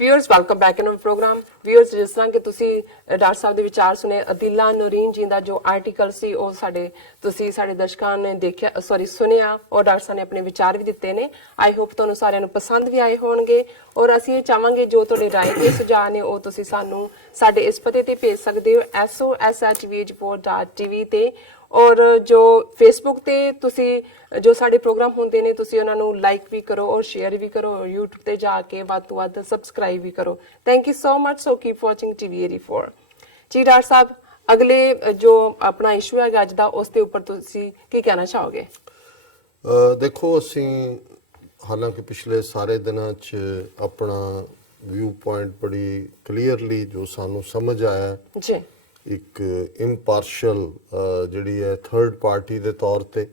Viewers welcome back in our program. Viewers, ਜਿਸ ਤਰ੍ਹਾਂ ਕਿ ਤੁਸੀਂ ਡਾਕਟਰ ਸਾਹਿਬ ਦੇ ਵਿਚਾਰ ਸੁਣੇ, ਅਦੀਲਾ ਨੂਰੀਨ ਜੀ ਦਾ ਜੋ ਆਰਟੀਕਲ ਸੀ ਉਹ ਸਾਡੇ ਦਰਸ਼ਕਾਂ ਨੇ ਦੇਖਿਆ ਸੁਣਿਆ, ਔਰ ਡਾਕਟਰ ਸਾਹਿਬ ਨੇ ਆਪਣੇ ਵਿਚਾਰ ਵੀ ਦਿੱਤੇ ਨੇ। ਆਈ ਹੋਪ ਤੁਹਾਨੂੰ ਸਾਰਿਆਂ ਨੂੰ ਪਸੰਦ ਵੀ ਆਏ ਹੋਣਗੇ, ਔਰ ਅਸੀਂ ਇਹ ਚਾਹਾਂਗੇ ਜੋ ਤੁਹਾਡੇ ਰਾਏ ਤੇ ਸੁਝਾਅ ਨੇ ਉਹ ਤੁਸੀਂ ਸਾਨੂੰ ਸਾਡੇ ਇਸ ਪਤੇ ਤੇ ਭੇਜ ਸਕਦੇ ਹੋ soshvh4.tv ਤੇ, ਔਰ ਜੋ ਫੇਸਬੁੱਕ ਤੇ ਤੁਸੀਂ ਜੋ ਸਾਡੇ ਪ੍ਰੋਗਰਾਮ ਹੁੰਦੇ ਨੇ ਤੁਸੀਂ ਉਹਨਾਂ ਨੂੰ ਲਾਈਕ ਵੀ ਕਰੋ ਔਰ ਸ਼ੇਅਰ ਵੀ ਕਰੋ, ਔਰ YouTube ਤੇ ਜਾ ਕੇ ਵੱਧ ਤੋਂ ਵੱਧ ਸਬਸਕ੍ਰਾਈਬ ਵੀ ਕਰੋ। Thank you so much. So keep watching TV84 ਜੀ। ਡਾਕਟਰ ਸਾਹਿਬ, ਅਗਲੇ ਜੋ ਆਪਣਾ ਇਸ਼ੂ ਹੈਗਾ ਅੱਜ ਦਾ, ਉਸ ਦੇ ਉੱਪਰ ਤੁਸੀਂ ਕੀ ਕਹਿਣਾ ਚਾਹੋਗੇ? ਦੇਖੋ, ਅਸੀਂ ਹਾਲਾਂਕਿ ਪਿਛਲੇ ਸਾਰੇ ਦਿਨਾਂ 'ਚ ਆਪਣਾ ਵਿਊ ਪੁਆਇੰਟ ਬੜੀ ਕਲੀਅਰਲੀ ਜੋ ਸਾਨੂੰ ਸਮਝ ਆਇਆ ਜੀ, ਇੱਕ ਇੰਪਾਰਸ਼ਲ ਜਿਹੜੀ ਹੈ ਥਰਡ ਪਾਰਟੀ ਦੇ ਤੌਰ ਤੇ,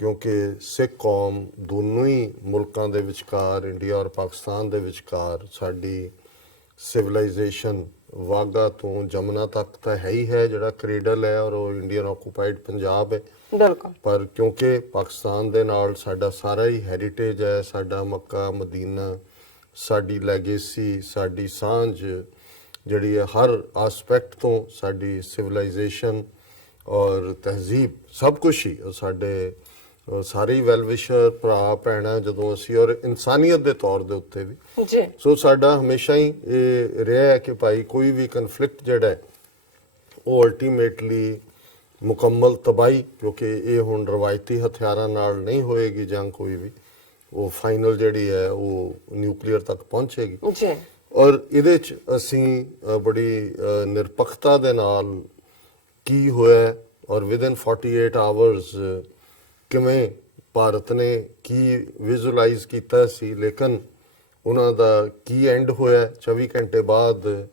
ਕਿਉਂਕਿ ਸਿੱਖ ਕੌਮ ਦੋਨੋਂ ਹੀ ਮੁਲਕਾਂ ਦੇ ਵਿਚਕਾਰ, ਇੰਡੀਆ ਔਰ ਪਾਕਿਸਤਾਨ ਦੇ ਵਿਚਕਾਰ ਸਾਡੀ ਸਿਵਲਾਈਜੇਸ਼ਨ ਵਾਗਾ ਤੋਂ ਜਮਨਾ ਤੱਕ ਤਾਂ ਹੈ ਹੀ ਹੈ, ਜਿਹੜਾ ਕ੍ਰੇਡਲ ਹੈ, ਔਰ ਉਹ ਇੰਡੀਅਨ ਆਕੂਪਾਈਡ ਪੰਜਾਬ ਹੈ। ਬਿਲਕੁਲ। ਪਰ ਕਿਉਂਕਿ ਪਾਕਿਸਤਾਨ ਦੇ ਨਾਲ ਸਾਡਾ ਸਾਰਾ ਹੀ ਹੈਰੀਟੇਜ ਹੈ, ਸਾਡਾ ਮੱਕਾ ਮਦੀਨਾ, ਸਾਡੀ ਲੈਗੇਸੀ, ਸਾਡੀ ਸਾਂਝ ਜਿਹੜੀ ਹੈ ਹਰ ਆਸਪੈਕਟ ਤੋਂ, ਸਾਡੀ ਸਿਵਲਾਈਜੇਸ਼ਨ ਔਰ ਤਹਿਜ਼ੀਬ ਸਭ ਕੁਛ ਹੀ ਸਾਡੇ ਸਾਰੇ ਹੀ ਵੈਲਵਿਸ਼ਰ ਭਰਾ ਭੈਣਾਂ ਜਦੋਂ ਅਸੀਂ, ਔਰ ਇਨਸਾਨੀਅਤ ਦੇ ਤੌਰ ਦੇ ਉੱਤੇ ਵੀ ਜੀ। ਸੋ ਸਾਡਾ ਹਮੇਸ਼ਾ ਹੀ ਇਹ ਰਿਹਾ ਹੈ ਕਿ ਭਾਈ ਕੋਈ ਵੀ ਕਨਫਲਿਕਟ ਜਿਹੜਾ ਹੈ ਉਹ ਅਲਟੀਮੇਟਲੀ ਮੁਕੰਮਲ ਤਬਾਹੀ, ਕਿਉਂਕਿ ਇਹ ਹੁਣ ਰਵਾਇਤੀ ਹਥਿਆਰਾਂ ਨਾਲ ਨਹੀਂ ਹੋਏਗੀ ਜੰਗ ਕੋਈ ਵੀ, ਉਹ ਫਾਈਨਲ ਜਿਹੜੀ ਹੈ ਉਹ ਨਿਊਕਲੀਅਰ ਤੱਕ ਪਹੁੰਚੇਗੀ। ਜੀ। ਔਰ ਇਹਦੇ 'ਚ ਅਸੀਂ ਬੜੀ ਨਿਰਪੱਖਤਾ ਦੇ ਨਾਲ ਕੀ ਹੋਇਆ ਔਰ ਵਿਦਿਨ 48 ਆਵਰਸ ਕਿਵੇਂ ਭਾਰਤ ਨੇ ਕੀ ਵਿਜ਼ੂਅਲਾਈਜ਼ ਕੀਤਾ ਸੀ, ਲੇਕਿਨ ਉਹਨਾਂ ਦਾ ਕੀ ਐਂਡ ਹੋਇਆ 24 ਘੰਟੇ ਬਾਅਦ,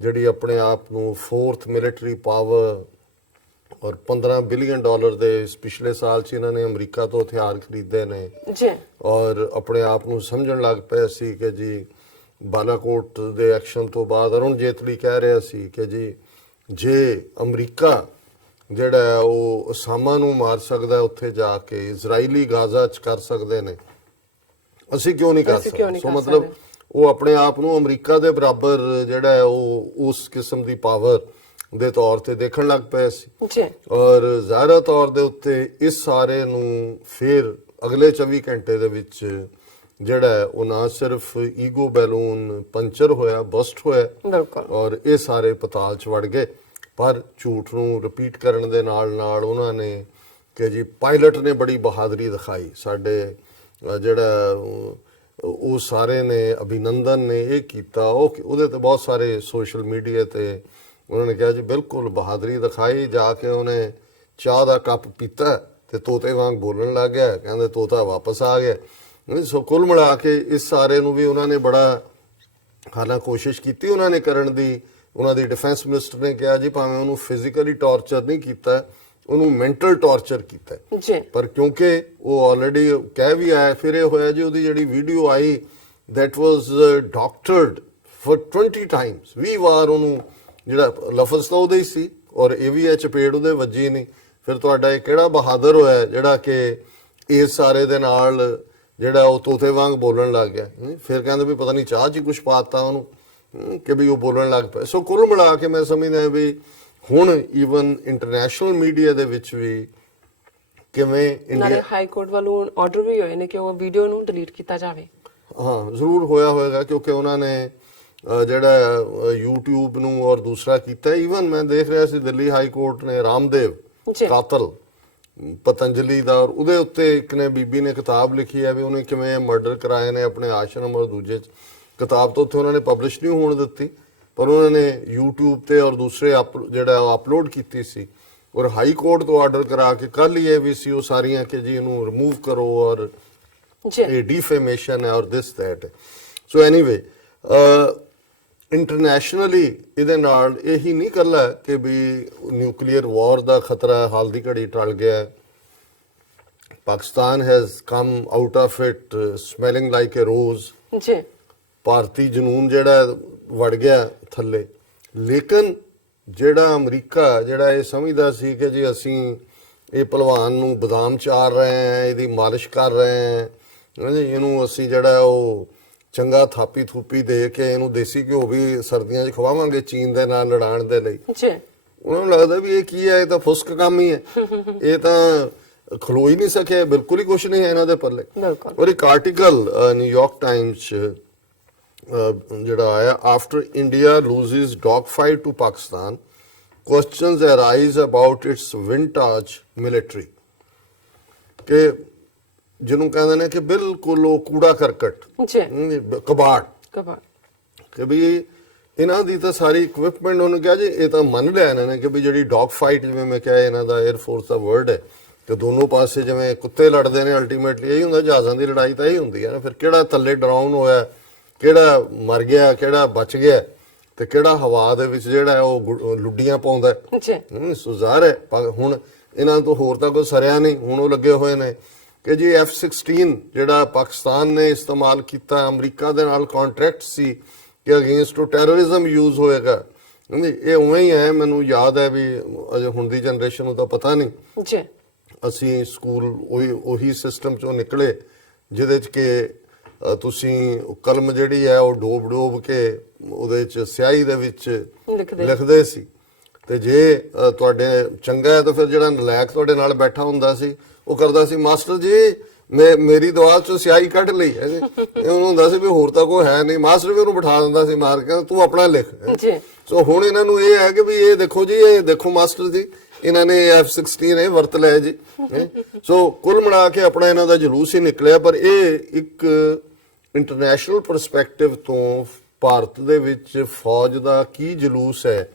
ਜਿਹੜੀ ਆਪਣੇ ਆਪ ਨੂੰ ਫੋਰਥ ਮਿਲਟਰੀ ਪਾਵਰ ਔਰ $15 ਬਿਲੀਅਨ ਦੇ ਇਸ ਪਿਛਲੇ ਸਾਲ 'ਚ ਇਹਨਾਂ ਨੇ ਅਮਰੀਕਾ ਤੋਂ ਹਥਿਆਰ ਖਰੀਦੇ ਨੇ ਜੀ, ਔਰ ਆਪਣੇ ਆਪ ਨੂੰ ਸਮਝਣ ਲੱਗ ਪਏ ਸੀ ਕਿ ਜੀ ਬਾਲਾਕੋਟ ਦੇ ਐਕਸ਼ਨ ਤੋਂ ਬਾਅਦ ਅਰੁਣ ਜੇਤਲੀ ਕਹਿ ਰਿਹਾ ਸੀ ਕਿ ਜੀ ਜੇ ਅਮਰੀਕਾ ਜਿਹੜਾ ਹੈ ਉਹ ਅਸਾਮਾ ਨੂੰ ਮਾਰ ਸਕਦਾ ਉੱਥੇ ਜਾ ਕੇ, ਇਜ਼ਰਾਈਲੀ ਗਾਜ਼ਾ 'ਚ ਕਰ ਸਕਦੇ ਨੇ, ਅਸੀਂ ਕਿਉਂ ਨਹੀਂ ਕਰ ਸਕਦੇ? ਸੋ ਮਤਲਬ ਉਹ ਆਪਣੇ ਆਪ ਨੂੰ ਅਮਰੀਕਾ ਦੇ ਬਰਾਬਰ ਜਿਹੜਾ ਹੈ ਉਹ ਉਸ ਕਿਸਮ ਦੀ ਪਾਵਰ ਦੇ ਤੌਰ ਤੇ ਦੇਖਣ ਲੱਗ ਪਏ ਸੀ। ਔਰ ਜ਼ਾਹਿਰ ਤੌਰ ਦੇ ਉੱਤੇ ਇਸ ਸਾਰੇ ਨੂੰ ਫਿਰ ਅਗਲੇ 24 ਘੰਟੇ ਦੇ ਵਿੱਚ ਜਿਹੜਾ ਉਹ ਨਾ ਸਿਰਫ ਈਗੋ ਬੈਲੂਨ ਪੰਚਰ ਹੋਇਆ, ਬਸਟ ਹੋਇਆ, ਔਰ ਇਹ ਸਾਰੇ ਪਤਾਲ 'ਚ ਵੜ ਗਏ। ਪਰ ਝੂਠ ਨੂੰ ਰਿਪੀਟ ਕਰਨ ਦੇ ਨਾਲ ਨਾਲ ਉਹਨਾਂ ਨੇ ਕਿ ਜੀ ਪਾਇਲਟ ਨੇ ਬੜੀ ਬਹਾਦਰੀ ਦਿਖਾਈ, ਸਾਡੇ ਜਿਹੜਾ ਉਹ ਸਾਰੇ ਨੇ ਅਭਿਨੰਦਨ ਨੇ ਇਹ ਕੀਤਾ, ਉਹਦੇ ਤੇ ਬਹੁਤ ਸਾਰੇ ਸੋਸ਼ਲ ਮੀਡੀਆ ਤੇ ਉਹਨਾਂ ਨੇ ਕਿਹਾ ਜੀ ਬਿਲਕੁਲ ਬਹਾਦਰੀ ਦਿਖਾਈ, ਜਾ ਕੇ ਉਹਨੇ ਚਾਹ ਦਾ ਕੱਪ ਪੀਤਾ ਤੇ ਤੋਤੇ ਵਾਂਗ ਬੋਲਣ ਲੱਗ ਗਿਆ, ਕਹਿੰਦੇ ਤੋਤਾ ਵਾਪਸ ਆ ਗਿਆ। ਸੋ ਕੁੱਲ ਮਿਲਾ ਕੇ ਇਸ ਸਾਰੇ ਨੂੰ ਵੀ ਉਹਨਾਂ ਨੇ ਬੜਾ ਹਾਲਾਂ ਕੋਸ਼ਿਸ਼ ਕੀਤੀ ਉਹਨਾਂ ਨੇ ਕਰਨ ਦੀ। ਉਹਨਾਂ ਦੇ ਡਿਫੈਂਸ ਮਿਨਿਸਟਰ ਨੇ ਕਿਹਾ ਜੀ ਭਾਵੇਂ ਉਹਨੂੰ ਫਿਜ਼ੀਕਲੀ ਟਾਰਚਰ ਨਹੀਂ ਕੀਤਾ, ਉਹਨੂੰ ਮੈਂਟਲ ਟਾਰਚਰ ਕੀਤਾ, ਪਰ ਕਿਉਂਕਿ ਉਹ ਆਲਰੇਡੀ ਕਹਿ ਵੀ ਆਇਆ, ਫਿਰ ਇਹ ਹੋਇਆ ਜੀ ਉਹਦੀ ਜਿਹੜੀ ਵੀਡੀਓ ਆਈ that was doctored for 20 times, 20 ਵਾਰ ਉਹਨੂੰ ਜਿਹੜਾ ਲਫ਼ਜ਼ ਤਾਂ ਉਹਦੇ ਹੀ ਸੀ ਔਰ ਇਹ ਵੀ ਹੈ ਚਪੇੜ ਉਹਦੇ ਵੱਜੀ ਨਹੀਂ। ਫਿਰ ਤੁਹਾਡਾ ਇਹ ਕਿਹੜਾ ਬਹਾਦਰ ਹੋਇਆ ਜਿਹੜਾ ਕਿ ਇਸ ਸਾਰੇ ਦੇ ਨਾਲ ਜਿਹੜਾ ਉਹ ਤੋਤੇ ਵਾਂਗ ਬੋਲਣ ਲੱਗ ਗਿਆ? ਫਿਰ ਕਹਿੰਦੇ ਵੀ ਪਤਾ ਨਹੀਂ ਚਾਹ 'ਚ ਕੁਛ ਪਾਤਾ ਉਹਨੂੰ ਕਿ ਵੀ ਉਹ ਬੋਲਣ ਲੱਗ ਪਿਆ। ਸੋ ਕੁੱਲ ਮਿਲਾ ਕੇ ਮੈਂ ਸਮਝਦਾ ਵੀ ਹੁਣ ਈਵਨ ਇੰਟਰਨੈਸ਼ਨਲ ਮੀਡੀਆ ਦੇ ਵਿੱਚ ਵੀ ਕਿਵੇਂ ਇੰਡੀਆ ਹਾਈ ਕੋਰਟ ਵੱਲੋਂ ਆਰਡਰ ਵੀ ਹੋਏ ਨੇ ਕਿ ਉਹ ਵੀਡੀਓ ਨੂੰ ਡਿਲੀਟ ਕੀਤਾ ਜਾਵੇ। ਹਾਂ, ਜ਼ਰੂਰ ਹੋਇਆ ਹੋਏਗਾ, ਕਿਉਂਕਿ ਉਹਨਾਂ ਨੇ ਜਿਹੜਾ YouTube ਨੂੰ ਔਰ ਦੂਸਰਾ ਕੀਤਾ। ਈਵਨ ਮੈਂ ਦੇਖ ਰਿਹਾ ਸੀ ਦਿੱਲੀ ਹਾਈ ਕੋਰਟ ਨੇ ਰਾਮਦੇਵ ਕਾਤਲ ਪਤੰਜਲੀ ਦਾ, ਔਰ ਉਹਦੇ ਉੱਤੇ ਇੱਕ ਨੇ ਬੀਬੀ ਨੇ ਕਿਤਾਬ ਲਿਖੀ ਹੈ ਵੀ ਉਹਨੇ ਕਿਵੇਂ ਮਰਡਰ ਕਰਾਏ ਨੇ ਆਪਣੇ ਆਸ਼ਰਮ, ਔਰ ਦੂਜੇ ਕਿਤਾਬ ਤਾਂ ਉੱਥੇ ਉਹਨਾਂ ਨੇ ਪਬਲਿਸ਼ ਨਹੀਂ ਹੋਣ ਦਿੱਤੀ, ਪਰ ਉਹਨਾਂ ਨੇ YouTube ਤੇ ਔਰ ਦੂਸਰੇ ਜਿਹੜਾ ਅਪਲੋਡ ਕੀਤੀ ਸੀ, ਔਰ ਹਾਈ ਕੋਰਟ ਤੋਂ ਆਰਡਰ ਕਰਾ ਕੇ ਕੱਲ੍ਹ ਹੀ ਇਹ ਵੀ ਸੀ ਉਹ ਸਾਰੀਆਂ ਕਿ ਜੀ ਇਹਨੂੰ ਰਿਮੂਵ ਕਰੋ ਔਰ ਇਹ ਡਿਫੇਮੇਸ਼ਨ ਹੈ ਔਰ ਦਿਸ ਦੈਟ। ਸੋ ਐਨੀਵੇ ਇੰਟਰਨੈਸ਼ਨਲੀ ਇਹਦੇ ਨਾਲ ਇਹੀ ਨਹੀਂ ਇਕੱਲਾ ਕਿ ਵੀ ਨਿਊਕਲੀਅਰ ਵਾਰ ਦਾ ਖਤਰਾ ਹਾਲ ਦੀ ਘੜੀ ਟਲ ਗਿਆ। Pakistan has come out of it smelling like a rose. ਭਾਰਤੀ ਜਨੂਨ ਜਿਹੜਾ ਵੜ ਗਿਆ ਥੱਲੇ, ਲੇਕਿਨ ਜਿਹੜਾ ਅਮਰੀਕਾ ਜਿਹੜਾ ਇਹ ਸਮਝਦਾ ਸੀ ਕਿ ਜੀ ਅਸੀਂ ਇਹ ਭਲਵਾਨ ਨੂੰ ਬਦਾਮ ਚਾਰ ਰਹੇ ਹਾਂ, ਇਹਦੀ ਮਾਲਿਸ਼ ਕਰ ਰਹੇ ਹਾਂ, ਇਹਨੂੰ ਅਸੀਂ ਜਿਹੜਾ ਉਹ ਚੰਗਾ ਥਾਪੀ ਥੂਪੀ ਦੇ ਕੇ ਇਹਨੂੰ ਦੇਸੀ ਘਿਓ ਵੀ ਸਰਦੀਆਂ 'ਚ ਖਵਾਵਾਂਗੇ ਚੀਨ ਦੇ ਨਾਲ ਲੜਾਉਣ ਦੇ ਲਈ। ਜੀ ਉਹਨਾਂ ਨੂੰ ਲੱਗਦਾ ਵੀ ਇਹ ਕੀ ਹੈ, ਇਹ ਤਾਂ ਫੁਸਕ ਕੰਮ ਹੀ ਹੈ, ਇਹ ਤਾਂ ਖਲੋ ਹੀ ਨਹੀਂ ਸਕੇ, ਬਿਲਕੁਲ ਹੀ ਕੁਝ ਨਹੀਂ ਹੈ ਇਹਨਾਂ ਦੇ ਪੱਲੇ। ਬਿਲਕੁਲ। ਔਰ ਇੱਕ ਆਰਟੀਕਲ ਨਿਊਯਾਰਕ ਟਾਈਮਸ 'ਚ ਜਿਹੜਾ ਆਇਆ, after India loses dog fight to Pakistan, questions arise about its vintage military, ਕਿ ਜਿਹਨੂੰ ਕਹਿੰਦੇ ਨੇ ਕਿ ਬਿਲਕੁਲ ਉਹ ਕੂੜਾ ਕਰਕਟ, ਜੀ ਕਬਾੜ, ਕਬਾੜ, ਕਿ ਵੀ ਇਹਨਾਂ ਦੀ ਤਾਂ ਸਾਰੀ ਇਕਵਿਪਮੈਂਟ, ਉਹਨੂੰ ਕਿਹਾ ਜੀ ਇਹ ਤਾਂ ਮੰਨ ਲਿਆ ਇਹਨਾਂ ਨੇ ਕਿ ਵੀ ਜਿਹੜੀ ਡੌਗ ਫਾਈਟ, ਜਿਵੇਂ ਮੈਂ ਕਿਹਾ ਇਹਨਾਂ ਦਾ 에ਅਰ ਫੋਰਸ ਦਾ ਵਰਡ ਹੈ, ਕਿ ਦੋਨੋਂ ਪਾਸੇ ਜਿਵੇਂ ਕੁੱਤੇ ਲੜਦੇ ਨੇ, ਅਲਟੀਮੇਟਲੀ ਇਹੀ ਹੁੰਦਾ, ਜਹਾਜ਼ਾਂ ਦੀ ਲੜਾਈ ਤਾਂ ਇਹੀ ਹੁੰਦੀ ਹੈ ਨਾ। ਫਿਰ ਕਿਹੜਾ ਥੱਲੇ ਡਰਾਊਨ ਹੋਇਆ, ਕਿਹੜਾ ਮਰ ਗਿਆ, ਕਿਹੜਾ ਬਚ ਗਿਆ, ਤੇ ਕਿਹੜਾ ਹਵਾ ਦੇ ਵਿੱਚ ਜਿਹੜਾ ਉਹ ਲੁੱਡੀਆਂ ਪਾਉਂਦਾ ਜੀ। ਸੁਜ਼ਾਰ ਹੈ। ਹੁਣ ਇਹਨਾਂ ਤੋਂ ਹੋਰ ਤਾਂ ਕੋਈ ਸਰਿਆ ਨਹੀਂ, ਹੁਣ ਉਹ ਲੱਗੇ ਹੋਏ ਨੇ ਕਿ ਜੀ F-16 ਜਿਹੜਾ ਪਾਕਿਸਤਾਨ ਨੇ ਇਸਤੇਮਾਲ ਕੀਤਾ, ਅਮਰੀਕਾ ਦੇ ਨਾਲ ਕੰਟਰੈਕਟ ਸੀ ਕਿ ਅਗੇਂਸਟ ਟੈਰਰਿਜ਼ਮ ਯੂਜ਼ ਹੋਏਗਾ। ਇਹ ਉਵੇਂ ਹੀ ਹੈ, ਮੈਨੂੰ ਯਾਦ ਹੈ ਵੀ ਅਜੇ ਹੁਣ ਦੀ ਜਨਰੇਸ਼ਨ ਨੂੰ ਤਾਂ ਪਤਾ ਨਹੀਂ। ਜੀ ਅਸੀਂ ਸਕੂਲ ਉਹੀ ਸਿਸਟਮ ਚੋਂ ਨਿਕਲੇ ਜਿਹਦੇ ਚ ਕਿ ਤੁਸੀਂ ਕਲਮ ਜਿਹੜੀ ਹੈ ਉਹ ਡੋਬ ਕੇ ਉਹਦੇ ਚ ਸਿਆਹੀ ਦੇ ਵਿੱਚ ਲਿਖਦੇ ਸੀ, ਤੇ ਜੇ ਤੁਹਾਡੇ ਚੰਗਾ ਹੈ ਤਾਂ ਫਿਰ ਜਿਹੜਾ ਨਲਾਇਕ ਤੁਹਾਡੇ ਨਾਲ ਬੈਠਾ ਹੁੰਦਾ ਸੀ ਉਹ ਕਰਦਾ ਸੀ, ਮਾਸਟਰ ਜੀ ਮੇਰੀ ਦਵਾਰ ਚੋਂ ਸਿਆਹੀ ਕੱਢ ਲਈ ਹੈ ਜੀ। ਉਹਨੂੰ ਹੁੰਦਾ ਸੀ ਵੀ ਹੋਰ ਤਾਂ ਕੋਈ ਹੈ ਨਹੀਂ, ਮਾਸਟਰ ਵੀ ਉਹਨੂੰ ਬਿਠਾ ਦਿੰਦਾ ਸੀ ਮਾਰ ਕੇ, ਤੂੰ ਆਪਣਾ ਲਿਖ। ਸੋ ਹੁਣ ਇਹਨਾਂ ਨੂੰ ਇਹ ਹੈ ਕਿ ਵੀ ਇਹ ਦੇਖੋ ਜੀ, ਇਹ ਦੇਖੋ ਮਾਸਟਰ ਜੀ, ਇਹਨਾਂ ਨੇ F-16 ਇਹ ਵਰਤ ਲਿਆ ਜੀ। ਸੋ ਕੁੱਲ ਮਿਲਾ ਕੇ ਆਪਣਾ ਇਹਨਾਂ ਦਾ ਜਲੂਸ ਹੀ ਨਿਕਲਿਆ। ਪਰ ਇਹ ਇੱਕ ਇੰਟਰਨੈਸ਼ਨਲ ਪਰਸਪੈਕਟਿਵ ਤੋਂ ਭਾਰਤ ਦੇ ਵਿੱਚ ਫੌਜ ਦਾ ਕੀ ਜਲੂਸ ਹੈ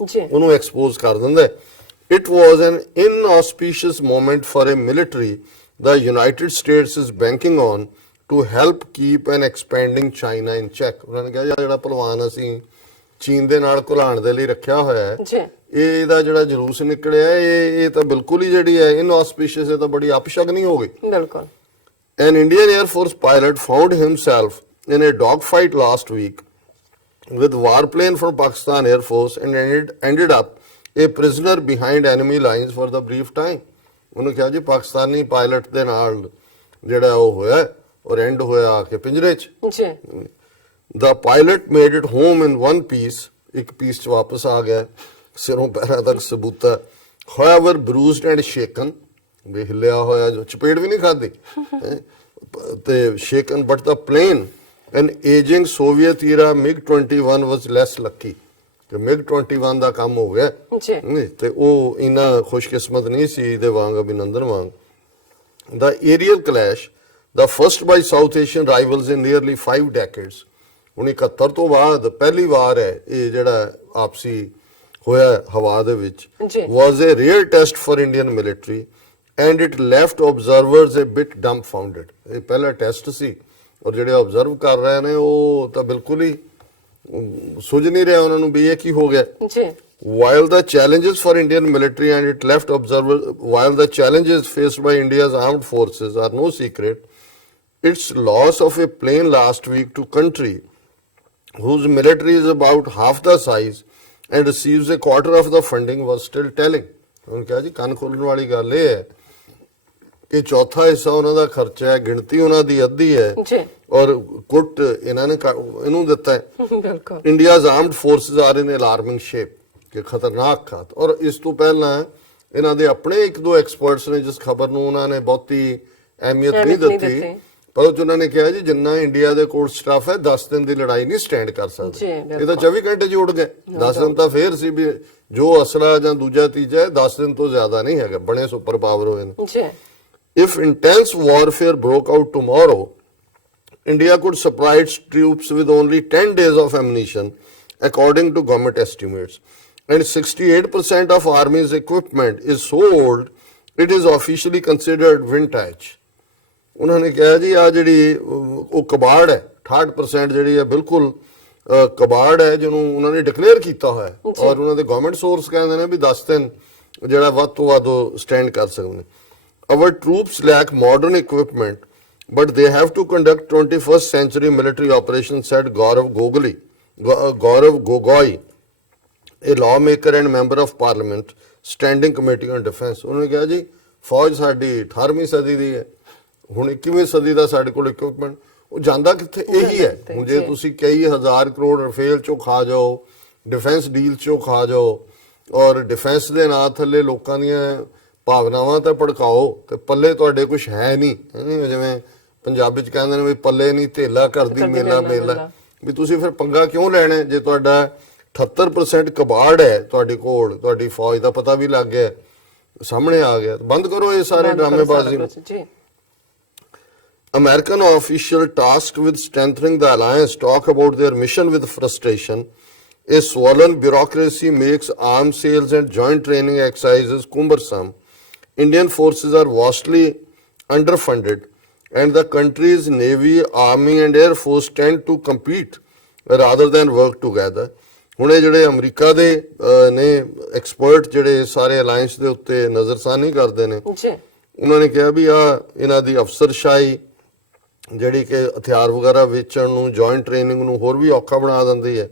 ਉਹਨੂੰ ਐਕਸਪੋਜ਼ ਕਰ ਦਿੰਦਾ। It was an inauspicious moment for a military the United States is banking on to help keep an expanding China in check। ਉਹਨਾਂ ਨੇ ਕਿਹਾ ਜਿਹੜਾ ਪਹਿਲਵਾਨ ਅਸੀਂ ਚੀਨ ਦੇ ਨਾਲ ਘੁਲਾਉਣ ਦੇ ਲਈ ਰੱਖਿਆ ਹੋਇਆ ਹੈ, ਇਹਦਾ ਜਿਹੜਾ ਜਲੂਸ ਨਿਕਲਿਆ ਇਹ ਤਾਂ ਬਿਲਕੁਲ ਹੀ ਜਿਹੜੀ ਹੈ ਇਨਆਸਪੀਸ਼ੀਅਸ, ਇਹ ਤਾਂ ਬੜੀ ਅਪਸ਼ਗਨੀ ਹੋ ਗਈ। ਬਿਲਕੁਲ। An Indian Air Force pilot found himself in a dogfight last week with warplane from Pakistan Air Force and ended up a prisoner behind enemy lines for the brief time। ਉਹਨੂੰ ਕਿਹਾ ਜੀ ਪਾਕਿਸਤਾਨੀ ਪਾਇਲਟ ਦੇ ਨਾਲ ਜਿਹੜਾ ਉਹ ਹੋਇਆ ਔਰ and ਹੋਇਆ ਆ ਕੇ ਪਿੰਜਰੇ 'ਚ। ਜੀ। The pilot made it home in one piece, ਇੱਕ ਪੀਸ 'ਚ ਵਾਪਸ ਆ ਗਿਆ, ਸਿਰੋਂ ਪੈਰਾਂ ਤੱਕ ਸਬੂਤਾ, however bruised and shaken, ਵੀ ਹਿੱਲਿਆ ਹੋਇਆ, ਜੋ ਚਪੇੜ ਵੀ ਨਹੀਂ ਖਾਦੀ ਤੇ shaken, but the plane an aging Soviet era MiG-21 was less lucky। ਕਿ MiG-21 ਦਾ ਕੰਮ ਹੋ ਗਿਆ ਤੇ ਉਹ ਇੰਨਾ ਖੁਸ਼ਕਿਸਮਤ ਨਹੀਂ ਸੀ ਇਹਦੇ ਵਾਂਗ, ਅਭਿਨੰਦਨ ਵਾਂਗ। The aerial clash, the first by South Asian rivals in nearly 5 decades, 1971 ਤੋਂ ਬਾਅਦ ਪਹਿਲੀ ਵਾਰ ਹੈ ਇਹ ਜਿਹੜਾ ਆਪਸੀ ਹੋਇਆ ਹਵਾ ਦੇ ਵਿੱਚ, was a rare test for Indian military and it left observers a bit dumbfounded। ਇਹ ਪਹਿਲਾ ਟੈਸਟ ਸੀ ਔਰ ਜਿਹੜੇ ਆਬਜ਼ਰਵ ਕਰ ਰਹੇ ਨੇ ਉਹ ਤਾਂ ਬਿਲਕੁਲ ਹੀ ਸੁਝ ਨਹੀਂ ਰਿਹਾ ਉਹਨਾਂ ਨੂੰ ਵੀ ਇਹ ਕੀ ਹੋ ਗਿਆ। While the challenges for Indian military and it left observers, while the challenges faced by India's armed forces are no secret, its loss of a plane last week to country whose military is about half the size and receives a quarter of the funding was still telling। ਹੁਣ ਕਿਹਾ ਜੀ ਕੰਨ ਖੋਲਣ ਵਾਲੀ ਗੱਲ ਇਹ ਹੈ ਕਿ ਚੌਥਾ ਹਿੱਸਾ ਉਹਨਾਂ ਦਾ ਖਰਚਾ ਹੈ, ਗਿਣਤੀ ਉਹਨਾਂ ਦੀ ਅੱਧੀ ਹੈ ਔਰ ਕੁੱਟ ਇਹਨਾਂ ਨੇ ਇਹਨੂੰ ਦਿੱਤਾ ਹੈ। ਬਿਲਕੁਲ। India's armed forces are in alarming shape, ਕਿ ਖਤਰਨਾਕ ਖਾਤ। ਔਰ ਇਸ ਤੋਂ ਪਹਿਲਾਂ ਇਹਨਾਂ ਦੇ ਆਪਣੇ ਇੱਕ ਦੋ ਐਕਸਪਰਟਸ ਨੇ ਜਿਸ ਖਬਰ ਨੂੰ ਉਹਨਾਂ ਨੇ ਬਹੁਤੀ ਅਹਿਮੀਅਤ ਨਹੀਂ ਦਿੱਤੀ, ਪਰ ਉਹਨਾਂ ਨੇ ਕਿਹਾ ਜੀ ਜਿੰਨਾ ਇੰਡੀਆ ਦੇ ਕੋਲ ਸਟਾਫ ਹੈ 10 ਦਿਨ ਦੀ ਲੜਾਈ ਨਹੀਂ ਸਟੈਂਡ ਕਰ ਸਕਦੇ। ਇਹ ਤਾਂ 24 ਘੰਟੇ ਚ ਉੱਡ ਗਏ। 10 ਦਿਨ ਤਾਂ ਫੇਰ ਸੀ ਵੀ ਜੋ ਅਸਲਾ ਜਾਂ ਦੂਜਾ ਤੀਜਾ 10 ਦਿਨ ਤੋਂ ਜ਼ਿਆਦਾ ਨਹੀਂ ਹੈਗਾ, ਬਣੇ ਸੁਪਰ ਪਾਵਰ ਹੋਏ ਨੇ। If intense warfare broke out tomorrow, India could supply its troops with only 10 days of ammunition, according to government estimates. And 68% of Army's equipment is so old, it is officially considered vintage। ਉਹਨਾਂ ਨੇ ਕਿਹਾ ਜੀ ਆ ਜਿਹੜੀ ਉਹ ਕਬਾੜ ਹੈ, 68% ਜਿਹੜੀ ਹੈ ਬਿਲਕੁਲ ਕਬਾੜ ਹੈ, ਜਿਹਨੂੰ ਉਹਨਾਂ ਨੇ ਡਿਕਲੇਅਰ ਕੀਤਾ ਹੋਇਆ ਔਰ ਉਹਨਾਂ ਦੇ ਗਵਰਨਮੈਂਟ ਸੋਰਸ ਕਹਿੰਦੇ ਨੇ ਵੀ 10 ਦਿਨ ਜਿਹੜਾ ਵੱਧ ਤੋਂ ਵੱਧ ਸਟੈਂਡ ਕਰ ਸਕਦੇ ਨੇ। Our troops lack modern equipment, but they have to conduct 21st century military operations, said Gaurav Gogoi, a lawmaker and member of parliament, standing committee on defense। ਉਹਨੇ ਕਿਹਾ ਜੀ ਫੌਜ ਸਾਡੀ 18ਵੀਂ ਸਦੀ ਦੀ ਹੈ, ਹੁਣ 21ਵੀਂ ਸਦੀ ਦਾ ਸਾਡੇ ਕੋਲ ਇਕਵਿਪਮੈਂਟ। ਉਹ ਜਾਂਦਾ ਕਿੱਥੇ? ਇਹੀ ਹੈ। ਹੁਣ ਜੇ ਤੁਸੀਂ ਕਈ ਹਜ਼ਾਰ ਕਰੋੜ ਰਫੇਲ ਚੋਂ ਖਾ ਜਾਓ, ਡਿਫੈਂਸ ਡੀਲ ਚੋਂ ਖਾ ਜਾਓ, ਔਰ ਡਿਫੈਂਸ ਦੇ ਨਾਂ ਥੱਲੇ ਲੋਕਾਂ ਦੀਆਂ ਭਾਵਨਾਵਾਂ ਤਾਂ ਭੜਕਾਓ, ਤੇ ਪੱਲੇ ਤੁਹਾਡੇ ਕੁਝ ਹੈ ਨਹੀਂ। ਜਿਵੇਂ ਪੰਜਾਬੀ ਚ ਕਹਿੰਦੇ ਨੇ ਵੀ ਪੱਲੇ ਨਹੀਂ ਧੇਲਾ ਕਰਦੀ ਮੇਲਾ ਮੇਲਾ, ਵੀ ਤੁਸੀਂ ਫਿਰ ਪੰਗਾ ਕਿਉਂ ਲੈਣਾ ਜੇ ਤੁਹਾਡਾ 78% ਕਬਾੜ ਹੈ ਤੁਹਾਡੇ ਕੋਲ, ਤੁਹਾਡੀ ਫੌਜ ਦਾ ਪਤਾ ਵੀ ਲੱਗ ਗਿਆ, ਸਾਹਮਣੇ ਆ ਗਿਆ। ਬੰਦ ਕਰੋ ਇਹ ਸਾਰੇ ਡਰਾਮੇਬਾਜ਼ੀ ਨੂੰ। American official tasked with strengthening the alliance talk about their mission with frustration. A swollen bureaucracy makes arms sales and joint training exercises cumbersome. Indian forces are vastly underfunded, and the country's Navy, Army, and Air Force tend to compete rather than work together. ਹੁਣ ਇਹ ਜਿਹੜੇ America ਦੇ ਨੇ expert ਜਿਹੜੇ ਸਾਰੇ alliance ਦੇ ਉੱਤੇ ਨਜ਼ਰਸਾਨੀ ਕਰਦੇ ਨੇ, ਉਹਨਾਂ ਨੇ ਕਿਹਾ ਵੀ ਆ ਇਹਨਾਂ ਦੀ ਅਫਸਰਸ਼ਾਹੀ ਜਿਹੜੀ ਕਿ ਹਥਿਆਰ ਵਗੈਰਾ ਵੇਚਣ ਨੂੰ, ਜੁਆਇੰਟ ਟ੍ਰੇਨਿੰਗ ਨੂੰ ਹੋਰ ਵੀ ਔਖਾ ਬਣਾ ਦਿੰਦੀ ਹੈ,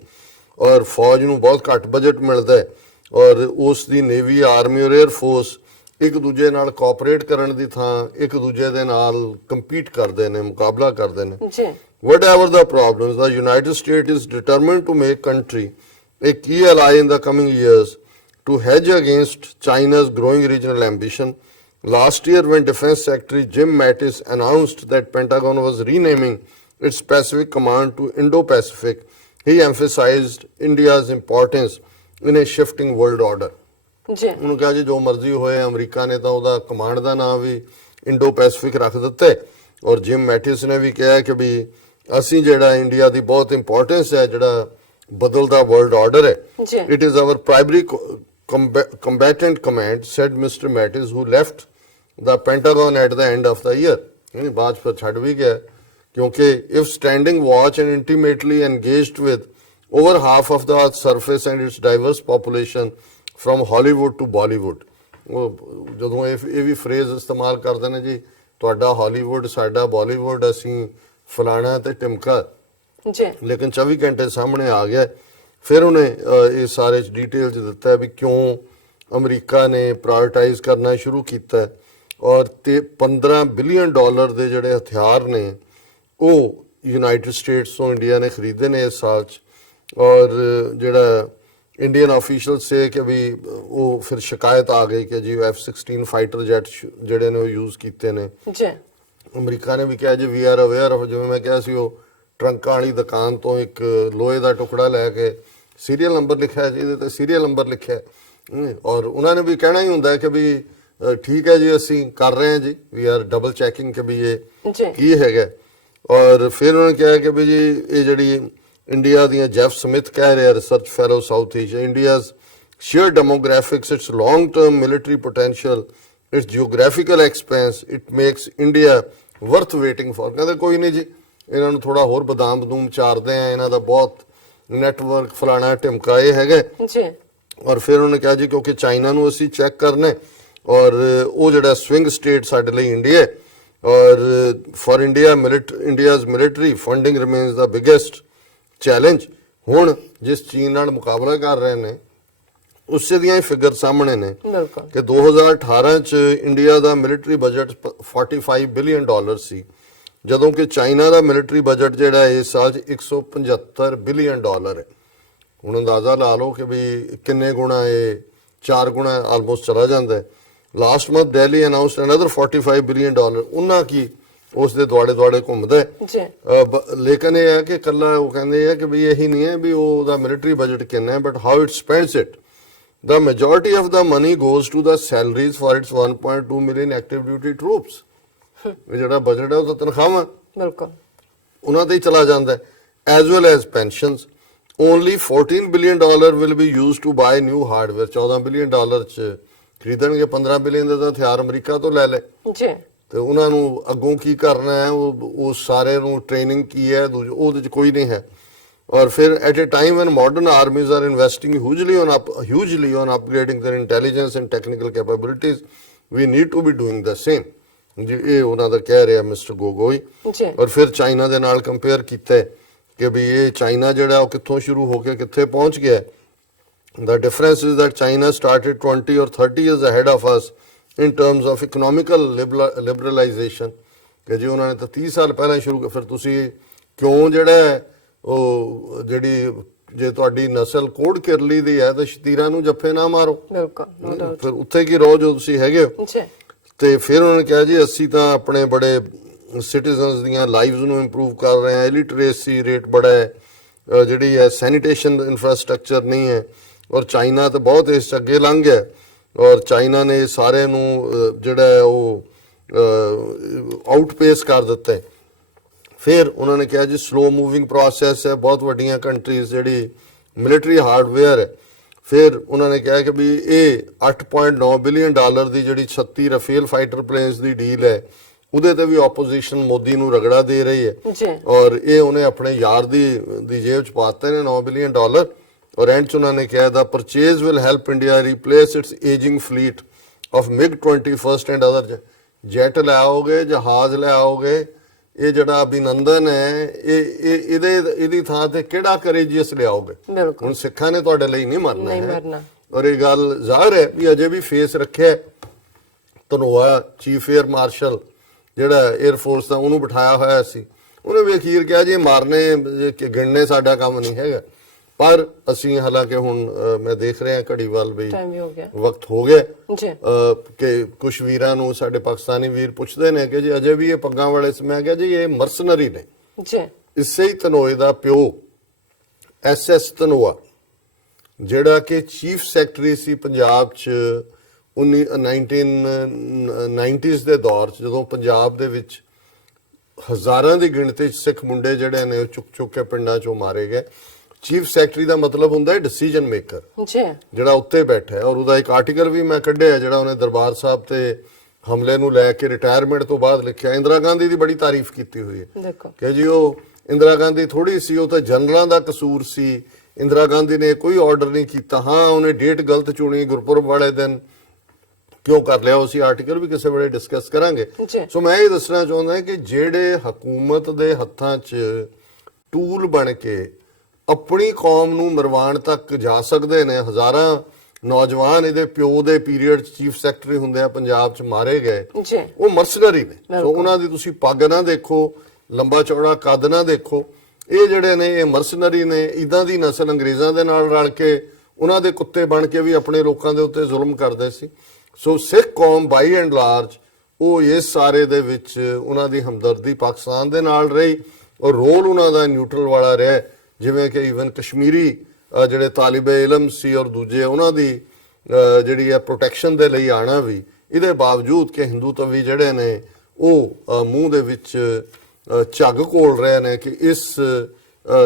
ਔਰ ਫੌਜ ਨੂੰ ਬਹੁਤ ਘੱਟ ਬਜਟ ਮਿਲਦਾ ਹੈ, ਔਰ ਉਸ ਦੀ ਨੇਵੀ, ਆਰਮੀ ਔਰ 에ਅਰ ਫੋਰਸ ਇੱਕ ਦੂਜੇ ਨਾਲ ਕੋਆਪਰੇਟ ਕਰਨ ਦੀ ਥਾਂ ਇੱਕ ਦੂਜੇ ਦੇ ਨਾਲ ਕੰਪੀਟ ਕਰਦੇ ਨੇ, ਮੁਕਾਬਲਾ ਕਰਦੇ ਨੇ। Whatever the problems, the United States is determined to make country a key ally in the coming years to hedge against China's growing regional ambition. Last year, when Defense Secretary Jim Mattis announced that Pentagon was renaming its Pacific Command to Indo-Pacific, he emphasized India's importance in a shifting world order. ਉਹਨੂੰ ਕਿਹਾ ਜੀ ਜੋ ਮਰਜ਼ੀ ਹੋਏ, America ਨੇ ਤਾਂ ਉਹਦਾ command ਦਾ ਨਾਮ ਵੀ ਇੰਡੋ ਪੈਸੀਫਿਕ ਰੱਖ ਦਿੱਤਾ ਹੈ, ਔਰ ਜਿਮ ਮੈਟਿਸ ਨੇ ਵੀ ਕਿਹਾ ਕਿ ਵੀ ਅਸੀਂ ਜਿਹੜਾ ਇੰਡੀਆ ਦੀ ਬਹੁਤ ਇੰਪੋਰਟੈਂਸ ਹੈ, ਜਿਹੜਾ ਬਦਲਦਾ ਵਰਲਡ ਆਰਡਰ ਹੈ, it is our primary combatant command, said Mr. Mattis, who left the Pentagon at the end of the year. ਬਾਅਦ ਫਿਰ ਛੱਡ ਵੀ ਗਿਆ, ਕਿਉਂਕਿ if standing watch and intimately engaged with over half of the Earth's surface and its diverse population from Hollywood to Bollywood. ਉਹ ਜਦੋਂ ਇਹ ਵੀ phrase ਇਸਤੇਮਾਲ ਕਰਦੇ ਨੇ ਜੀ, ਤੁਹਾਡਾ ਹਾਲੀਵੁੱਡ, ਸਾਡਾ ਬਾਲੀਵੁੱਡ, ਅਸੀਂ ਫਲਾਣਾ ਤੇ ਟਿਮਕਾ, ਲੇਕਿਨ 24 ਘੰਟੇ ਸਾਹਮਣੇ ਆ ਗਿਆ। ਫਿਰ ਉਹਨੇ ਇਹ ਸਾਰੇ ਡਿਟੇਲ ਚ ਦਿੱਤਾ ਵੀ ਕਿਉਂ ਅਮਰੀਕਾ ਨੇ ਪ੍ਰਾਇੋਰਟਾਈਜ਼ ਕਰਨਾ ਸ਼ੁਰੂ ਕੀਤਾ, ਔਰ ਤੇ $15 ਬਿਲੀਅਨ ਦੇ ਜਿਹੜੇ ਹਥਿਆਰ ਨੇ ਉਹ ਯੂਨਾਈਟਿਡ ਸਟੇਟਸ ਤੋਂ ਇੰਡੀਆ ਨੇ ਖਰੀਦੇ ਨੇ ਇਸ ਸਾਲ ਚ, ਔਰ ਜਿਹੜਾ ਇੰਡੀਅਨ ਆਫੀਸ਼ੀਅਲ ਸੇ ਕਿ ਵੀ ਉਹ ਫਿਰ ਸ਼ਿਕਾਇਤ ਆ ਗਈ ਕਿ ਜੀ F-16 ਫਾਈਟਰ ਜੈਟ ਜਿਹੜੇ ਨੇ ਉਹ ਯੂਜ਼ ਕੀਤੇ ਨੇ। ਅਮਰੀਕਾ ਨੇ ਵੀ ਕਿਹਾ ਜੀ ਵੀ ਆਰ ਅਵੇਅਰ ਆਫ, ਜਿਵੇਂ ਮੈਂ ਕਿਹਾ ਸੀ ਉਹ ਟਰੰਕਾਂ ਵਾਲੀ ਦੁਕਾਨ ਤੋਂ ਇੱਕ ਲੋਹੇ ਦਾ ਟੁਕੜਾ ਲੈ ਕੇ ਸੀਰੀਅਲ ਨੰਬਰ ਲਿਖਿਆ ਸੀ, ਇਹਦੇ ਤੇ ਸੀਰੀਅਲ ਨੰਬਰ ਲਿਖਿਆ, ਔਰ ਉਹਨਾਂ ਨੇ ਵੀ ਕਹਿਣਾ ਹੀ ਹੁੰਦਾ ਕਿ ਵੀ ਠੀਕ ਹੈ ਜੀ ਅਸੀਂ ਕਰ ਰਹੇ ਹਾਂ ਜੀ, ਵੀ ਆਰ ਡਬਲ ਚੈਕਿੰਗ ਕਿ ਵੀ ਇਹ ਕੀ ਹੈਗਾ। ਔਰ ਫਿਰ ਉਹਨਾਂ ਨੇ ਕਿਹਾ ਕਿ ਵੀ ਜੀ ਇਹ ਜਿਹੜੀ ਇੰਡੀਆ ਦੀਆਂ ਜੈਫ ਸਮਿਥ ਕਹਿ ਰਿਹਾ, research fellow South Asia, India's sheer demographics, its long-term military potential, its geographical expanse, it makes India worth waiting for. ਕਹਿੰਦੇ ਕੋਈ ਨਹੀਂ ਜੀ, ਇਹਨਾਂ ਨੂੰ ਥੋੜਾ ਹੋਰ ਬਦਾਮ ਬਦੂਮ ਚਾਰਦੇ ਆ, ਇਹਨਾਂ ਦਾ ਬਹੁਤ ਨੈਟਵਰਕ ਫਲਾਣਾ ਢਿਮਕਾ ਇਹ ਹੈਗਾ ਜੀ। ਔਰ ਫਿਰ ਉਹਨੇ ਕਿਹਾ ਜੀ ਕਿਉਂਕਿ ਚਾਈਨਾ ਨੂੰ ਅਸੀਂ ਚੈੱਕ ਕਰਨਾ, ਔਰ ਉਹ ਜਿਹੜਾ ਸਵਿੰਗ ਸਟੇਟ ਸਾਡੇ ਲਈ ਇੰਡੀਆ, ਔਰ for India's military funding remains the biggest challenge. ਹੁਣ ਜਿਸ ਚੀਨ ਨਾਲ ਮੁਕਾਬਲਾ ਕਰ ਰਹੇ ਨੇ ਉਸੇ ਦੀਆਂ ਹੀ ਫਿਗਰ ਸਾਹਮਣੇ ਨੇ ਕਿ 2018 ਚ ਇੰਡੀਆ ਦਾ ਮਿਲਟਰੀ ਬਜਟ $45 ਬਿਲੀਅਨ ਸੀ, ਜਦੋਂ ਕਿ ਚਾਈਨਾ ਦਾ ਮਿਲਟਰੀ ਬਜਟ ਜਿਹੜਾ ਇਸ ਸਾਲ ਚ $175 ਬਿਲੀਅਨ ਹੈ। ਹੁਣ ਅੰਦਾਜ਼ਾ ਲਾ ਲਓ ਕਿ ਵੀ ਕਿੰਨੇ ਗੁਣਾ, ਇਹ 4 ਗੁਣਾ ਆਲਮੋਸਟ ਚਲਾ ਜਾਂਦਾ ਹੈ। Last month Delhi announced another $45 billion, ਉਹਨਾਂ ਕੀ ਉਸ ਦੇ ਦੁਆਲੇ ਘੁੰਮਦਾ ਹੈ। ਲੇਕਿਨ ਇਹ ਹੈ ਕਿ ਕੱਲਾ ਉਹ ਕਹਿੰਦੇ ਆ ਕਿ ਵੀ ਇਹੀ ਨਹੀਂ ਹੈ ਵੀ ਉਹਦਾ ਮਿਲਟਰੀ ਬਜਟ ਕਿੰਨਾ ਹੈ, but how it spends it. The majority of the money goes to the salaries for its 1.2 million active duty troops. ਜਿਹੜਾ ਬਜਟ ਹੈ ਉਹ ਤਾਂ ਤਨਖਾਹਾਂ ਬਿਲਕੁਲ ਉਹਨਾਂ ਤੇ ਹੀ ਚਲਾ ਜਾਂਦਾ ਹੈ, as well as pensions. Only $14 billion will be used to buy new hardware. $14 billion ਚ ਖਰੀਦਣਗੇ, 15 ਬਿਲੀਅਨ ਦਾ ਹਥਿਆਰ ਅਮਰੀਕਾ ਤੋਂ ਲੈ ਲੈ ਜੀ, ਤੇ ਉਹਨਾਂ ਨੂੰ ਅੱਗੋਂ ਕੀ ਕਰਨਾ ਹੈ, ਉਹ ਸਾਰੇ ਨੂੰ ਟ੍ਰੇਨਿੰਗ ਕੀ ਹੈ ਉਹਦੇ ਚ ਕੋਈ ਨਹੀਂ ਹੈ। Or at a time when modern armies are investing hugely on upgrading their intelligence and technical capabilities, we need to be doing the same. ਇਹ ਉਹਨਾਂ ਦਾ ਕਹਿ ਰਿਹਾ ਮਿਸਟਰ ਗੋਗੋਈ। ਔਰ ਫਿਰ ਚਾਈਨਾ ਦੇ ਨਾਲ ਕੰਪੇਅਰ ਕੀਤਾ ਕਿ ਵੀ ਇਹ ਚਾਈਨਾ ਜਿਹੜਾ ਉਹ ਕਿੱਥੋਂ ਸ਼ੁਰੂ ਹੋ ਕੇ ਕਿੱਥੇ ਪਹੁੰਚ ਗਿਆ। The difference is that China started 20 or 30 years ahead of us in terms of economical liberalization. ਕਿ ਜੀ ਉਹਨਾਂ ਨੇ ਤਾਂ 30 ਸਾਲ ਪਹਿਲਾਂ ਸ਼ੁਰੂ, ਫਿਰ ਤੁਸੀਂ ਕਿਉਂ ਜਿਹੜਾ ਉਹ ਜਿਹੜੀ ਜੇ ਤੁਹਾਡੀ ਨਸਲ ਕੋੜ ਕਿਰਲੀ ਦੀ ਹੈ ਤਾਂ ਸ਼ਤੀਰਾਂ ਨੂੰ ਜੱਫੇ ਨਾ ਮਾਰੋ, ਬਿਲਕੁਲ, no doubt। ਫਿਰ ਉੱਥੇ ਕੀ ਰਹੋ ਜੋ ਤੁਸੀਂ ਹੈਗੇ ਹੋ। ਜੀ ਤੇ ਫਿਰ ਉਹਨਾਂ ਨੇ ਕਿਹਾ ਜੀ ਅਸੀਂ ਤਾਂ ਆਪਣੇ ਬੜੇ ਸਿਟੀਜ਼ਨਸ ਦੀਆਂ ਲਾਈਵਸ ਨੂੰ ਇੰਪਰੂਵ ਕਰ ਰਹੇ ਹਾਂ, ਇਲਿਟਰੇਸੀ ਰੇਟ ਬੜਾ ਹੈ, ਜਿਹੜੀ ਹੈ ਸੈਨੀਟੇਸ਼ਨ ਇਨਫਰਾਸਟ੍ਰਕਚਰ ਨਹੀਂ ਹੈ, ਔਰ ਚਾਈਨਾ ਤਾਂ ਬਹੁਤ ਇਸ 'ਚ ਅੱਗੇ ਲੰਘ ਗਿਆ, ਔਰ ਚਾਈਨਾ ਨੇ ਸਾਰੇ ਨੂੰ ਜਿਹੜਾ ਹੈ ਉਹ ਆਊਟਪੇਸ ਕਰ ਦਿੱਤਾ ਹੈ। ਫਿਰ ਉਹਨਾਂ ਨੇ ਕਿਹਾ ਜੀ ਸਲੋ ਮੂਵਿੰਗ ਪ੍ਰੋਸੈਸ ਹੈ, ਬਹੁਤ ਵੱਡੀਆਂ ਕੰਟਰੀਜ਼ ਜਿਹੜੀ ਮਿਲਟਰੀ ਹਾਰਡਵੇਅਰ ਹੈ। ਫਿਰ ਉਹਨਾਂ ਨੇ ਕਿਹਾ ਕਿ ਵੀ ਇਹ $8.9 ਬਿਲੀਅਨ ਦੀ ਜਿਹੜੀ 36 ਰਫੇਲ ਫਾਈਟਰ ਪਲੇਨਸ ਦੀ ਡੀਲ ਹੈ, ਉਹਦੇ ਤੇ ਵੀ ਆਪੋਜੀਸ਼ਨ ਮੋਦੀ ਨੂੰ ਰਗੜਾ ਦੇ ਰਹੀ ਹੈ, ਜੀ ਔਰ ਇਹ ਉਹਨੇ ਆਪਣੇ ਯਾਰ ਦੀ ਜੇਬ ਚ ਪਾਤੇ ਨੇ $9 ਬਿਲੀਅਨ। ਔਰ ਐਂਡ ਚ ਉਹਨਾਂ ਨੇ ਕਿਹਾ ਦਾ purchase will help India replace its ageing fleet of MiG-21 and other jet ਲੈ ਆਓਗੇ, ਜਹਾਜ਼ ਲੈ ਆਓਗੇ। ਇਹ ਜਿਹੜਾ ਅਭਿਨੰਦਨ ਹੈ ਇਹਦੀ ਥਾਂ ਤੇ ਕਿਹੜਾ ਕਰੇਜੀਅਸ ਲਿਆਓਗੇ? ਬਿਲਕੁਲ, ਹੁਣ ਸਿੱਖਾਂ ਨੇ ਤੁਹਾਡੇ ਲਈ ਨਹੀਂ ਮਰਨਾ ਨਹੀਂ ਹੈ। ਮਰਨਾ। ਔਰ ਇਹ ਗੱਲ ਜ਼ਾਹਰ ਹੈ ਵੀ ਅਜੇ ਵੀ ਫੇਸ ਰੱਖਿਆ ਧਨੋਆ ਚੀਫ 에ਅਰ ਮਾਰਸ਼ਲ ਜਿਹੜਾ 에ਅਰ ਫੋਰਸ ਦਾ, ਉਹਨੂੰ ਬਿਠਾਇਆ ਹੋਇਆ ਸੀ। ਉਹਨੇ ਵੀ ਅਖੀਰ ਕਿਹਾ ਜੀ ਮਾਰਨੇ ਕਿ ਗਿਣਨੇ ਸਾਡਾ ਕੰਮ ਨਹੀਂ ਹੈਗਾ। ਪਰ ਅਸੀਂ ਹਾਲਾਂਕਿ ਹੁਣ ਮੈਂ ਦੇਖ ਰਿਹਾ ਘੜੀ ਵੱਲ ਵੀ ਟਾਈਮ ਵੀ ਹੋ ਗਿਆ, ਵਕਤ ਹੋ ਗਿਆ ਜੀ ਕਿ ਕੁਝ ਵੀਰਾਂ ਨੂੰ ਸਾਡੇ ਪਾਕਿਸਤਾਨੀ ਵੀਰ ਪੁੱਛਦੇ ਨੇ ਕਿ ਜੀ ਅਜੇ ਵੀ ਇਹ ਪੱਗਾਂ ਵਾਲੇ ਸੀ। ਮੈਂ ਕਿਹਾ ਜੀ ਇਹ ਮਰਸਨਰੀ ਨੇ। ਜੀ ਇਸੇ ਹੀ ਧਨੋਏ ਦਾ ਪਿਓ SS ਧਨੋਆ ਜਿਹੜਾ ਕਿ ਚੀਫ ਸੈਕਟਰੀ ਸੀ ਪੰਜਾਬ 'ਚ 1990s ਦੇ ਦੌਰ 'ਚ, ਜਦੋਂ ਪੰਜਾਬ ਦੇ ਵਿੱਚ ਹਜ਼ਾਰਾਂ ਦੀ ਗਿਣਤੀ 'ਚ ਸਿੱਖ ਮੁੰਡੇ ਜਿਹੜੇ ਨੇ ਚੁੱਕ ਕੇ ਪਿੰਡਾਂ 'ਚੋਂ ਮਾਰੇ ਗਏ। ਚੀਫ ਸੈਕਟਰੀ ਦਾ ਮਤਲਬ ਹੁੰਦਾ ਹੈ ਡਿਸੀਜਨ ਮੇਕਰ, ਜੀ ਜਿਹੜਾ ਉੱਤੇ ਬੈਠਾ ਹੈ। ਔਰ ਉਹਦਾ ਇੱਕ ਆਰਟੀਕਲ ਵੀ ਮੈਂ ਕੱਢਿਆ ਜਿਹੜਾ ਉਹਨੇ ਦਰਬਾਰ ਸਾਹਿਬ ਤੇ ਹਮਲੇ ਨੂੰ ਲੈ ਕੇ ਰਿਟਾਇਰਮੈਂਟ ਤੋਂ ਬਾਅਦ ਲਿਖਿਆ। ਇੰਦਰਾ ਗਾਂਧੀ ਦੀ ਬੜੀ ਤਾਰੀਫ ਕੀਤੀ ਹੋਈ ਹੈ ਦੇਖੋ, ਕਿ ਜੀ ਉਹ ਇੰਦਰਾ ਗਾਂਧੀ ਥੋੜੀ ਸੀ, ਉਹ ਤਾਂ ਜਨਰਲਾਂ ਦਾ ਕਸੂਰ ਸੀ। ਇੰਦਰਾ ਗਾਂਧੀ ਨੇ ਕੋਈ ਆਰਡਰ ਨਹੀਂ ਕੀਤਾ। ਹਾਂ, ਉਹਨੇ ਡੇਟ ਗਲਤ ਚੁਣੀ, ਗੁਰਪੁਰਬ ਵਾਲੇ ਦਿਨ ਕਿਉਂ ਕਰ ਲਿਆ, ਉਸੇ ਆਰਟੀਕਲ ਵੀ ਕਿਸੇ ਵੇਲੇ ਡਿਸਕਸ ਕਰਾਂਗੇ। ਸੋ ਮੈਂ ਇਹ ਦੱਸਣਾ ਚਾਹੁੰਦਾ ਕਿ ਜਿਹੜੇ ਹਕੂਮਤ ਦੇ ਹੱਥਾਂ 'ਚ ਟੂਲ ਬਣ ਕੇ ਆਪਣੀ ਕੌਮ ਨੂੰ ਮਰਵਾਉਣ ਤੱਕ ਜਾ ਸਕਦੇ ਨੇ, ਹਜ਼ਾਰਾਂ ਨੌਜਵਾਨ ਇਹਦੇ ਪਿਓ ਦੇ ਪੀਰੀਅਡ 'ਚ ਚੀਫ ਸੈਕਟਰੀ ਹੁੰਦੇ ਆ ਪੰਜਾਬ 'ਚ ਮਾਰੇ ਗਏ, ਉਹ ਮਰਸਨਰੀ ਨੇ। ਸੋ ਉਹਨਾਂ ਦੀ ਤੁਸੀਂ ਪੱਗ ਨਾ ਦੇਖੋ, ਲੰਬਾ ਚੌੜਾ ਕੱਦ ਨਾ ਦੇਖੋ। ਇਹ ਜਿਹੜੇ ਨੇ ਇਹ ਮਰਸਨਰੀ ਨੇ। ਇਦਾਂ ਦੀ ਨਸਲ ਅੰਗਰੇਜ਼ਾਂ ਦੇ ਨਾਲ ਰਲ ਕੇ ਉਹਨਾਂ ਦੇ ਕੁੱਤੇ ਬਣ ਕੇ ਵੀ ਆਪਣੇ ਲੋਕਾਂ ਦੇ ਉੱਤੇ ਜ਼ੁਲਮ ਕਰਦੇ ਸੀ। ਸੋ ਸਿੱਖ ਕੌਮ ਬਾਈ ਐਂਡ ਲਾਰਜ ਉਹ ਇਸ ਸਾਰੇ ਦੇ ਵਿੱਚ ਉਹਨਾਂ ਦੀ ਹਮਦਰਦੀ ਪਾਕਿਸਤਾਨ ਦੇ ਨਾਲ ਰਹੀ, ਔਰ ਰੋਲ ਉਹਨਾਂ ਦਾ ਨਿਊਟਰਲ ਵਾਲਾ ਰਿਹਾ। ਜਿਵੇਂ ਕਿ ਈਵਨ ਕਸ਼ਮੀਰੀ ਜਿਹੜੇ ਤਾਲਿਬੇ ਇਲਮ ਸੀ ਔਰ ਦੂਜੇ ਉਹਨਾਂ ਦੀ ਜਿਹੜੀ ਹੈ ਪ੍ਰੋਟੈਕਸ਼ਨ ਦੇ ਲਈ ਆਣਾ ਵੀ, ਇਹਦੇ ਬਾਵਜੂਦ ਕਿ ਹਿੰਦੂ ਤਵੀ ਜਿਹੜੇ ਨੇ ਉਹ ਮੂੰਹ ਦੇ ਵਿੱਚ ਝੱਗ ਘੋਲ ਰਹੇ ਨੇ ਕਿ ਇਸ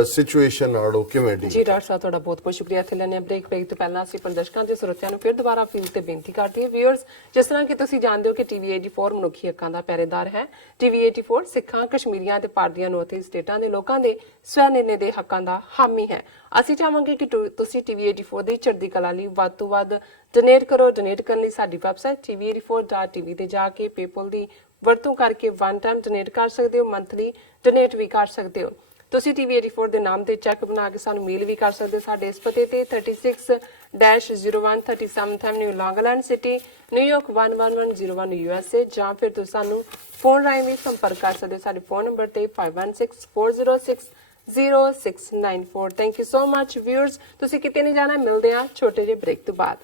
ਸਿਚੁਏਸ਼ਨ ਨਾਲ ਉਹ ਕਿਵੇਂ ਡੀ। ਜੀ ਡਾਕਟਰ ਸਾਹਿਬ ਤੁਹਾਡਾ ਬਹੁਤ ਬਹੁਤ ਸ਼ੁਕਰੀਆ। ਇੱਥੇ ਲੈਣੇ ਬ੍ਰੇਕ ਤੋਂ ਪਹਿਲਾਂ ਅਸੀਂ ਦਰਸ਼ਕਾਂ ਦੇ ਸਰੋਤਿਆਂ ਨੂੰ ਫਿਰ ਦੁਬਾਰਾ ਅਪੀਲ ਤੇ ਬੇਨਤੀ ਕਰਦੇ ਹਾਂ। ਵੀਅਰਸ, ਜਿਸ ਤਰ੍ਹਾਂ ਕਿ ਤੁਸੀਂ ਜਾਣਦੇ ਹੋ ਕਿ TV 84 ਮਨੁੱਖੀ ਹੱਕਾਂ ਦਾ ਪਹਿਰੇਦਾਰ ਹੈ। TV 84 ਸਿੱਖਾਂ, ਕਸ਼ਮੀਰੀਆਂ ਤੇ ਭਾਰਤੀਆਂ ਨੂੰ ਅਤੇ ਸਟੇਟਾਂ ਦੇ ਲੋਕਾਂ ਦੇ ਸਵੈ ਨਿਰਣੇ ਦੇ ਹੱਕਾਂ ਦਾ ਹਾਮੀ ਹੈ। ਅਸੀਂ ਚਾਹਾਂਗੇ ਕਿ ਤੁਸੀਂ TV 84 ਦੀ ਚੜ੍ਹਦੀ ਕਲਾ ਲਈ ਵੱਧ ਤੋਂ ਵੱਧ ਡੋਨੇਟ ਕਰੋ। ਡੋਨੇਟ ਕਰਨ ਲਈ ਸਾਡੀ ਵੈਬਸਾਈਟ tv84.tv ਤੇ ਜਾ ਕੇ ਪੇਪਲ ਦੀ ਵਰਤੋਂ ਕਰਕੇ ਵਨ ਟਾਈਮ ਡੋਨੇਟ ਕਰ ਸਕਦੇ ਹੋ, ਮੰਥਲੀ ਡੋਨੇਟ ਵੀ ਕਰ ਸਕਦੇ ਹੋ। ਤੁਸੀਂ TV 84 ਦੇ ਨਾਮ ਤੇ ਚੈੱਕ ਬਣਾ ਕੇ ਸਾਨੂੰ ਮੇਲ ਵੀ ਕਰ ਸਕਦੇ ਹੋ ਸਾਡੇ ਇਸ ਪਤੇ ਤੇ 36-01 37th Avenue, Long Island City, New York 11101 USA, ਜਾਂ ਫਿਰ ਤੁਸੀਂ ਸਾਨੂੰ ਫੋਨ ਰਾਹੀਂ ਵੀ ਸੰਪਰਕ ਕਰ ਸਕਦੇ ਹੋ ਸਾਡੇ ਫੋਨ ਨੰਬਰ ਤੇ 5164060694। Thank you so much viewers. ਤੁਸੀਂ ਕਿਤੇ ਨਹੀਂ ਜਾਣਾ, ਮਿਲਦੇ ਹਾਂ ਛੋਟੇ ਜਿਹੇ ਬ੍ਰੇਕ ਤੋਂ ਬਾਅਦ।